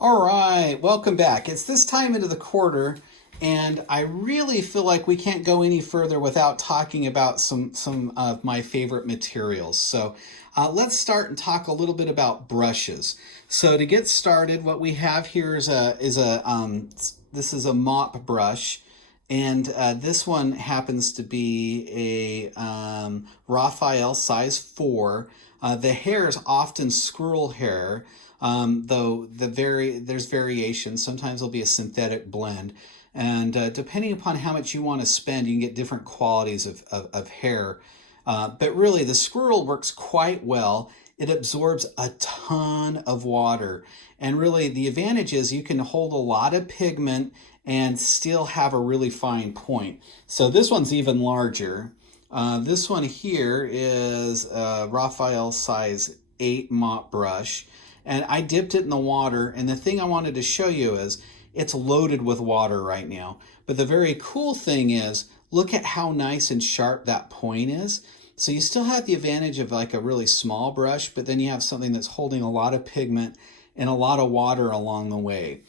All right, welcome back. It's this time into the quarter, and I really feel like we can't go any further without talking about some of my favorite materials. So let's start and talk a little bit about brushes. So to get started, what we have here is this is a mop brush, and this one happens to be a Raphael size 4. The hair is often squirrel hair, though there's variations. Sometimes there'll be a synthetic blend, and depending upon how much you want to spend, you can get different qualities of hair. But really, the squirrel works quite well. It absorbs a ton of water, and really the advantage is you can hold a lot of pigment and still have a really fine point. So this one's even larger. This one here is a Raphael size 8 mop brush, and I dipped it in the water, and the thing I wanted to show you is it's loaded with water right now. But the very cool thing is, look at how nice and sharp that point is. So you still have the advantage of like a really small brush, but then you have something that's holding a lot of pigment and a lot of water along the way.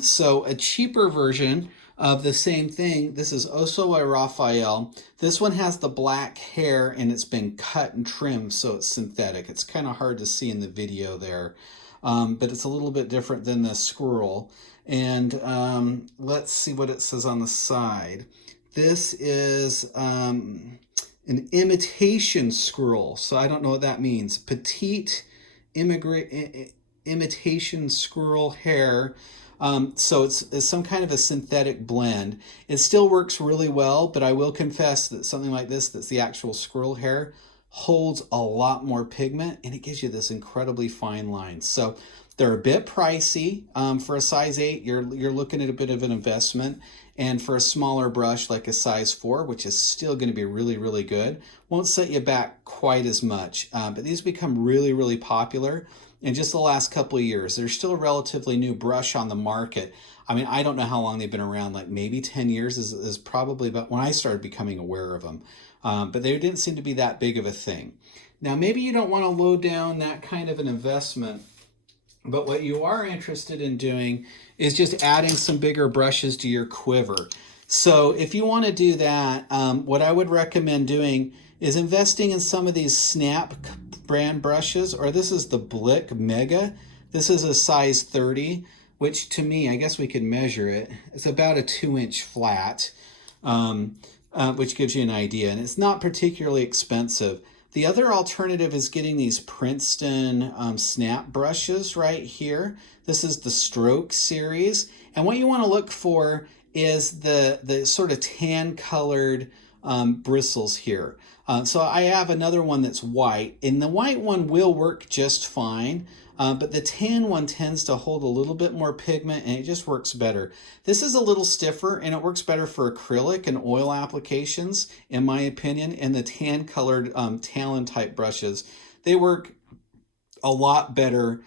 So a cheaper version of the same thing, this is also a Raphael. This one has the black hair and it's been cut and trimmed, so it's synthetic. It's kind of hard to see in the video there, but it's a little bit different than the squirrel. And let's see what it says on the side. This is an imitation squirrel, so I don't know what that means. Petite imitation squirrel hair. So it's some kind of a synthetic blend. It still works really well, but I will confess that something like this, that's the actual squirrel hair, holds a lot more pigment and it gives you this incredibly fine line. So they're a bit pricey. For a size 8, you're looking at a bit of an investment. And for a smaller brush like a size 4, which is still going to be really, really good, won't set you back quite as much. But these become really, really popular in just the last couple of years. They're still a relatively new brush on the market. I mean, I don't know how long they've been around, like maybe 10 years is probably about when I started becoming aware of them. But they didn't seem to be that big of a thing. Now, maybe you don't want to load down that kind of an investment, but what you are interested in doing is just adding some bigger brushes to your quiver. So if you want to do that, what I would recommend doing is investing in some of these Snap brand brushes, or this is the Blick Mega. This is a size 30, which to me, I guess we could measure it. It's about a 2-inch flat, which gives you an idea. And it's not particularly expensive. The other alternative is getting these Princeton Snap brushes right here. This is the Stroke series. And what you want to look for is the sort of tan colored bristles here. So I have another one that's white, and the white one will work just fine, but the tan one tends to hold a little bit more pigment and it just works better. This is a little stiffer and it works better for acrylic and oil applications, in my opinion, and the tan colored Talon type brushes, they work a lot better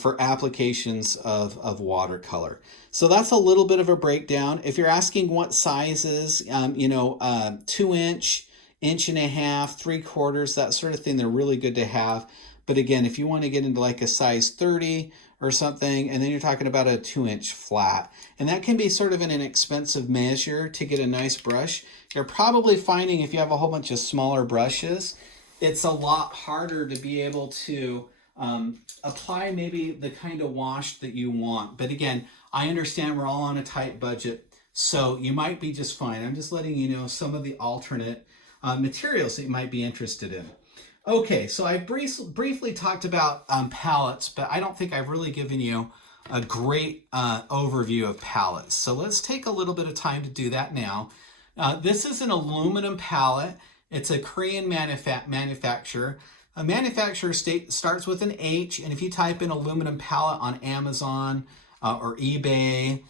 for applications of watercolor. So that's a little bit of a breakdown. If you're asking what sizes, 2-inch, 1.5 inches, 3/4, that sort of thing, they're really good to have. But again, if you want to get into like a size 30 or something, and then you're talking about a 2-inch flat, and that can be sort of an inexpensive measure to get a nice brush. You're probably finding if you have a whole bunch of smaller brushes, it's a lot harder to be able to apply maybe the kind of wash that you want. But again, I understand we're all on a tight budget, so you might be just fine. I'm just letting you know some of the alternate materials that you might be interested in. Okay, so I briefly talked about palettes, but I don't think I've really given you a great overview of palettes. So let's take a little bit of time to do that now. This is an aluminum palette. It's a Korean manufacturer. A manufacturer starts with an H, and if you type in aluminum palette on Amazon or eBay,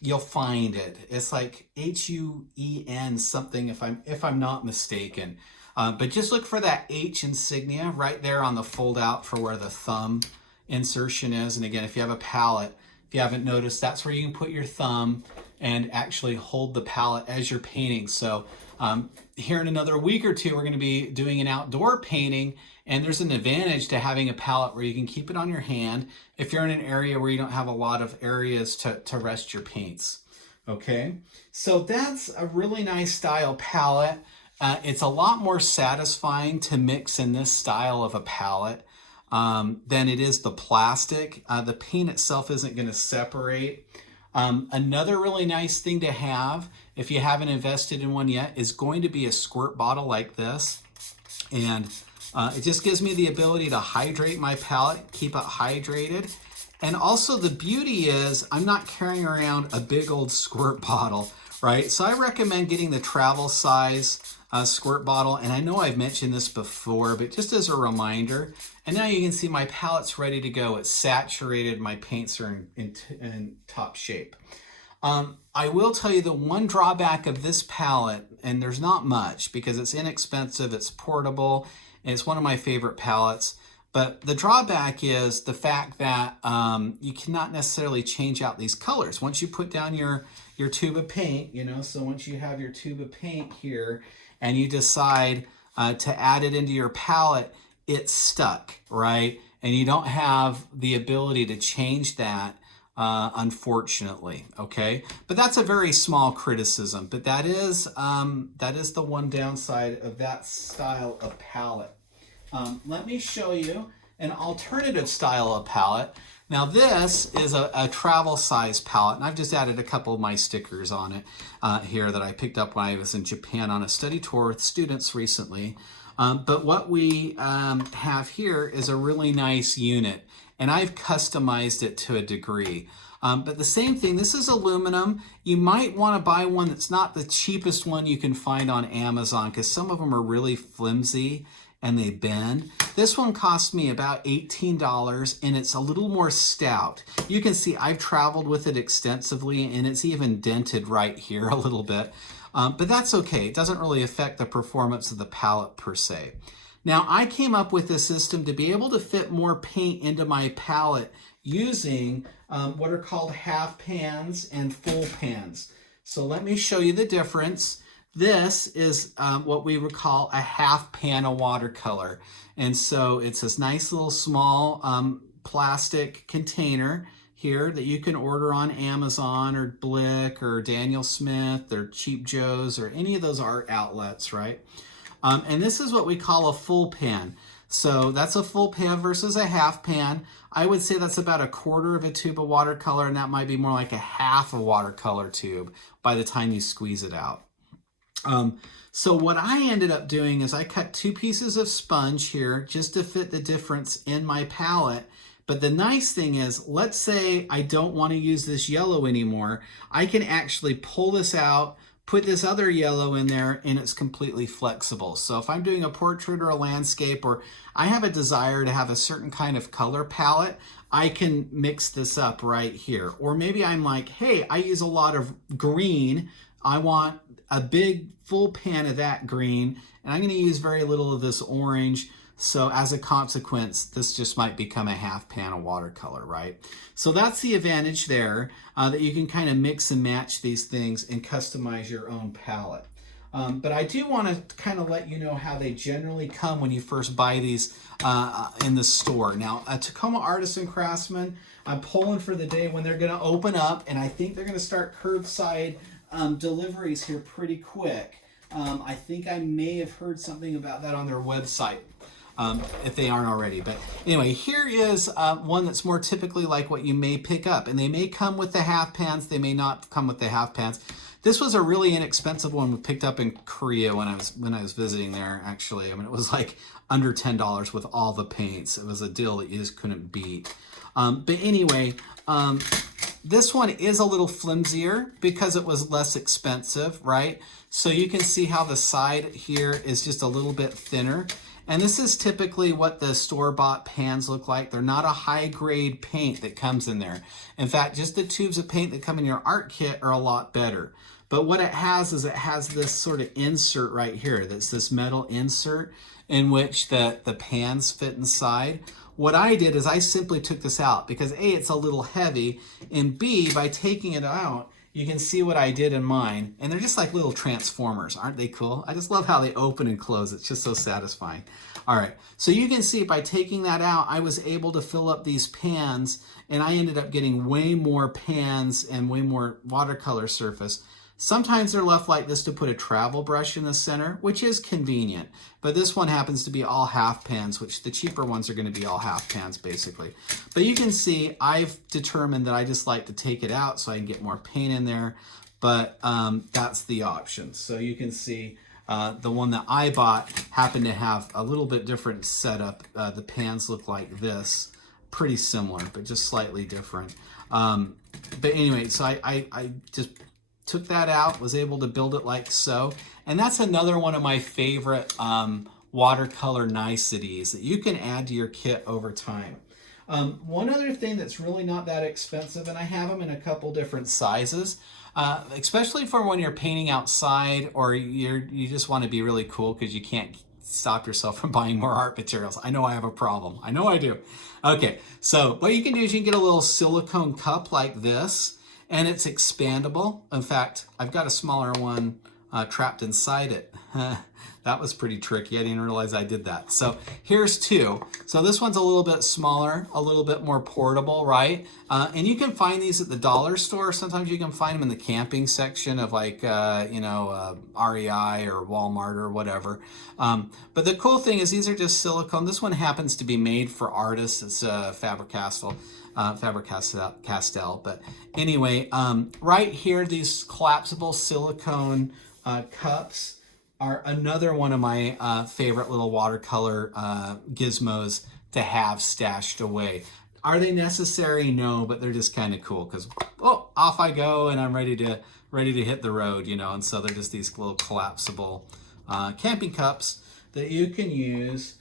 you'll find it. It's like HUEN something, if I'm not mistaken. But just look for that H insignia right there on the fold out for where the thumb insertion is. And again, if you have a palette, If you haven't noticed, that's where you can put your thumb and actually hold the palette as you're painting. So here in another week or two, we're going to be doing an outdoor painting, and there's an advantage to having a palette where you can keep it on your hand if you're in an area where you don't have a lot of areas to rest your paints. Okay, so that's a really nice style palette. It's a lot more satisfying to mix in this style of a palette than it is the plastic. The paint itself isn't going to separate. Another really nice thing to have, if you haven't invested in one yet, is going to be a squirt bottle like this. And it just gives me the ability to hydrate my palette, keep it hydrated. And also the beauty is I'm not carrying around a big old squirt bottle, right? So I recommend getting the travel size squirt bottle. And I know I've mentioned this before, but just as a reminder, and now you can see my palette's ready to go. It's saturated, my paints are in top shape. I will tell you the one drawback of this palette, and there's not much because it's inexpensive, it's portable, and it's one of my favorite palettes. But the drawback is the fact that you cannot necessarily change out these colors. Once you put down your tube of paint, you know, so once you have your tube of paint here and you decide to add it into your palette, it's stuck, right? And you don't have the ability to change that, unfortunately, okay? But that's a very small criticism, but that is the one downside of that style of palette. Let me show you an alternative style of palette. Now this is a travel size palette, and I've just added a couple of my stickers on it here that I picked up when I was in Japan on a study tour with students recently. But what we have here is a really nice unit, and I've customized it to a degree. But the same thing, this is aluminum. You might want to buy one that's not the cheapest one you can find on Amazon because some of them are really flimsy and they bend. This one cost me about $18 and it's a little more stout. You can see I've traveled with it extensively and it's even dented right here a little bit. But that's okay. It doesn't really affect the performance of the palette per se. Now I came up with a system to be able to fit more paint into my palette using what are called half pans and full pans. So let me show you the difference. This is what we would call a half pan of watercolor. And so it's this nice little small plastic container here that you can order on Amazon or Blick or Daniel Smith or Cheap Joe's or any of those art outlets, right? And this is what we call a full pan. So that's a full pan versus a half pan. I would say that's about a quarter of a tube of watercolor, and that might be more like a half a watercolor tube by the time you squeeze it out. So what I ended up doing is I cut 2 pieces of sponge here just to fit the difference in my palette. But the nice thing is, let's say I don't want to use this yellow anymore. I can actually pull this out, put this other yellow in there, and it's completely flexible. So if I'm doing a portrait or a landscape, or I have a desire to have a certain kind of color palette, I can mix this up right here. Or maybe I'm like, hey, I use a lot of green. I want a big full pan of that green, and I'm going to use very little of this orange. So as a consequence, this just might become a half pan of watercolor, right? So that's the advantage there, that you can kind of mix and match these things and customize your own palette. But I do want to kind of let you know how they generally come when you first buy these in the store. Now, Tacoma Artisan Craftsman, I'm pulling for the day when they're going to open up, and I think they're going to start curbside deliveries here pretty quick. I think I may have heard something about that on their website, if they aren't already. But anyway, here is one that's more typically like what you may pick up. And they may come with the half pans, they may not come with the half pans. This was a really inexpensive one we picked up in Korea when I was visiting there, actually. I mean, it was like under $10 with all the paints. It was a deal that you just couldn't beat. But anyway, this one is a little flimsier because it was less expensive, right? So you can see how the side here is just a little bit thinner. And this is typically what the store-bought pans look like. They're not a high-grade paint that comes in there. In fact, just the tubes of paint that come in your art kit are a lot better. But what it has is it has this sort of insert right here. That's this metal insert in which the pans fit inside. what I did is I simply took this out because A, it's a little heavy, and B, by taking it out, you can see what I did in mine. And they're just like little transformers. Aren't they cool? I just love how they open and close. It's just so satisfying. All right, so you can see by taking that out, I was able to fill up these pans, and I ended up getting way more pans and way more watercolor surface. Sometimes they're left like this to put a travel brush in the center, which is convenient. But this one happens to be all half pans, which the cheaper ones are going to be all half pans basically. But you can see I've determined that I just like to take it out so I can get more paint in there. But that's the option. So you can see the one that I bought happened to have a little bit different setup. The pans look like this, pretty similar, but just slightly different. But anyway, so I just took that out, was able to build it like so. And that's another one of my favorite watercolor niceties that you can add to your kit over time. One other thing that's really not that expensive, and I have them in a couple different sizes, especially for when you're painting outside or you just want to be really cool because you can't stop yourself from buying more art materials. I know I have a problem. I know I do. Okay, so what you can do is you can get a little silicone cup like this, and it's expandable. In fact, I've got a smaller one trapped inside it. That was pretty tricky. I didn't realize I did that. So here's two. So this one's a little bit smaller, a little bit more portable, right? And you can find these at the dollar store. Sometimes you can find them in the camping section of like, REI or Walmart or whatever. But the cool thing is these are just silicone. This one happens to be made for artists. It's Faber-Castell. Faber-Castell. But anyway, right here, these collapsible silicone cups are another one of my favorite little watercolor gizmos to have stashed away. Are they necessary? No, but they're just kind of cool because off I go and I'm ready to hit the road, you know. And so they're just these little collapsible camping cups that you can use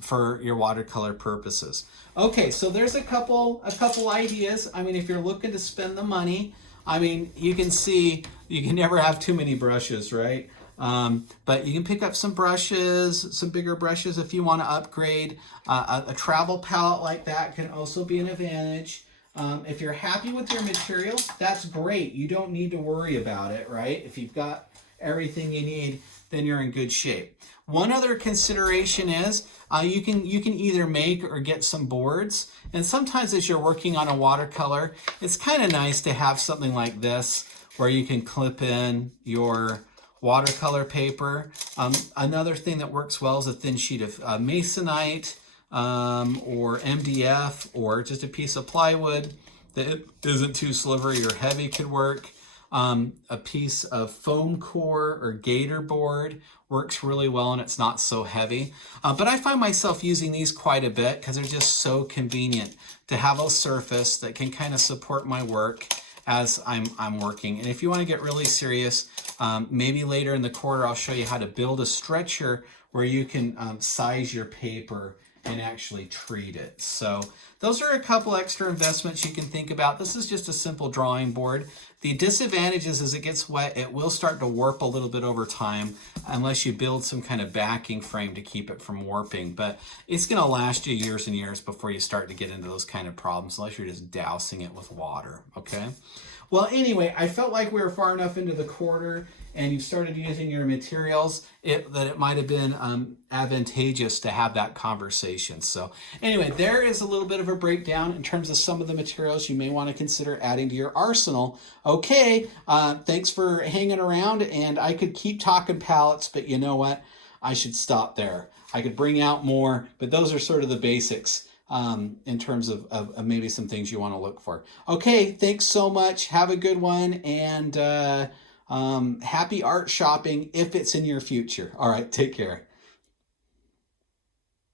for your watercolor purposes. Okay, so there's a couple ideas. I mean, if you're looking to spend the money, I mean, you can see you can never have too many brushes, right? But you can pick up some brushes, some bigger brushes if you want to upgrade. A travel palette like that can also be an advantage. If you're happy with your materials, that's great. You don't need to worry about it, right? If you've got everything you need, then you're in good shape. One other consideration is you can either make or get some boards. And sometimes as you're working on a watercolor, it's kind of nice to have something like this where you can clip in your watercolor paper. Another thing that works well is a thin sheet of Masonite or MDF or just a piece of plywood that isn't too slivery or heavy could work. A piece of foam core or gator board works really well and it's not so heavy. But I find myself using these quite a bit because they're just so convenient to have a surface that can kind of support my work as I'm working. And if you want to get really serious, maybe later in the quarter I'll show you how to build a stretcher where you can size your paper and actually treat it. So those are a couple extra investments you can think about. This is just a simple drawing board. The disadvantage is as it gets wet, it will start to warp a little bit over time unless you build some kind of backing frame to keep it from warping. But it's going to last you years and years before you start to get into those kind of problems unless you're just dousing it with water, okay? Well, anyway, I felt like we were far enough into the quarter and you've started using your materials that it might have been advantageous to have that conversation. So anyway, there is a little bit of a breakdown in terms of some of the materials you may want to consider adding to your arsenal. Okay, thanks for hanging around, and I could keep talking palettes, but you know what? I should stop there. I could bring out more, but those are sort of the basics. In terms of maybe some things you want to look for. Okay, thanks so much. Have a good one, and happy art shopping if it's in your future. All right, take care.